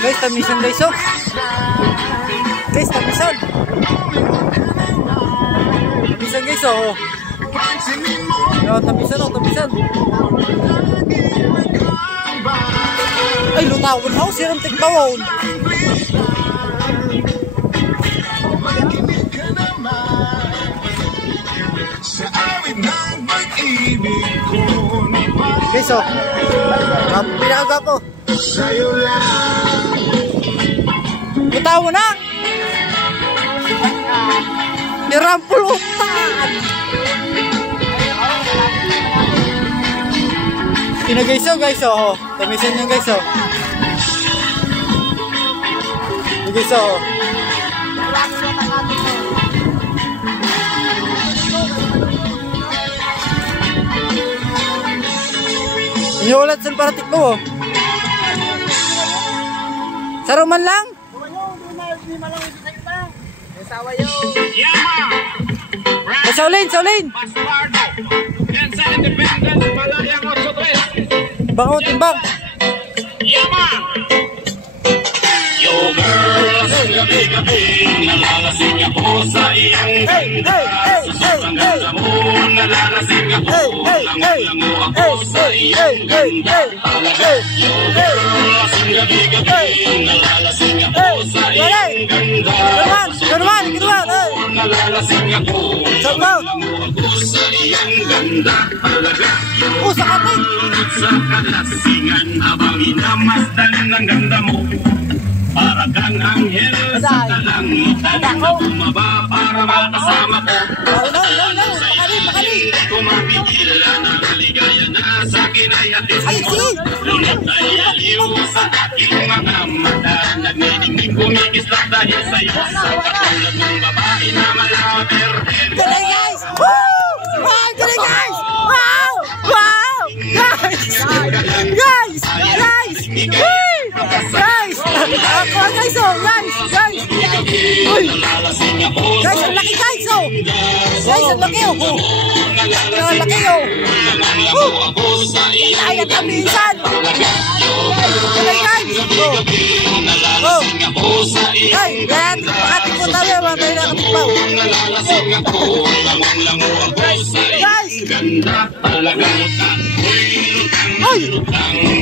Guys, tamisan guys, oh. Guys, tamisan. Tamisan guys, oh. Tamisan, oh, tamisan. Ay, lutawan ako, sirang tigtawon. Guys, oh. Pinakaga ko. Bitaw mo na. Nirampulutan. Sino guys, oh, guys, oh. Tamisan nyo guys, oh. Guys, oh. Inuulat sa paratik ko, oh. Saruman lang? Saulin! Bango, timbang! Yo girls, gabi-gabi, nalalasing ako sa iyong ganda. Sobrang ganda mo, nalalasing ako, lango ako sa iyong ganda. Talaga, yo girls, gabi-gabi, nalalasing ako sa iyong ganda. Nalalasing ako, lango ako sa iyong ganda. Talaga, yo girls, sa kalasingan, habang inamasdan ng ganda mo. Para kang anghel sa kalangitan na bumaba para makasama ko. Hindi ko mapigil na naligaya na sa akin ay atis mo. Lunod ay aliw sa aking mga mata. Nagniningning kumikislap dahil sa'yo. Sa katulad mong babae na malaber. Galing guys! Woo! Wow! Galing guys! Wow! Wow! Guys! Guys! Ako guys, oh! Guys! Uy! Guys, ang laki guys, oh! Guys, ang laki, oh! Ang laki, oh! Ay, ang tamisan! Galing guys! Oh! Ay, yan! Pakating po tayo, mga tayo nakatipaw! Guys! Ganda talagang Ay!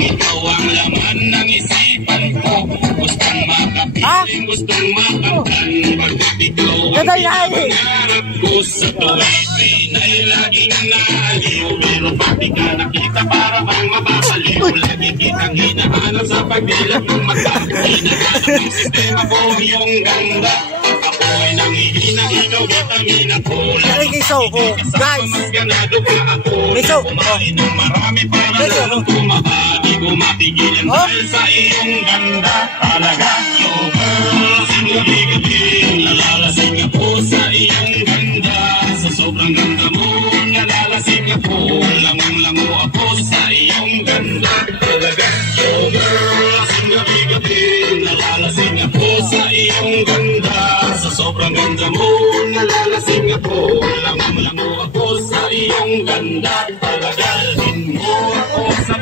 ikaw ang laman ng isipan ko. Gustong makapiling, gustong makamtan. Pagkat ikaw ang pinapangarap ko sa tuwid ay laging naaliw. Pero pati ka nakita para bang mapapaliw. Lagi kitang hinahanap sa pagdilat ng mata. Hinahanap ng sistema ko yung ganda. Ako ay nangihina, ikaw vitamina ko. Galing guys, oh! Guys! Ganado pa ako. Kumain ng marami para lalong tumaba. Di ko mapigilan dahil sa iyong ganda. Talaga, yo girls, gabi-gabi nalalasing ako sa iyong ganda. Sa sobrang ganda mo, nalalasing ako. Lango ako sa iyong ganda. Talaga, yo girls, gabi-gabi nalalasing ako sa iyong ganda. Sa sobrang ganda mo, nalalasing ako. Lango ako sa iyong ganda. Talagalin mo ako sa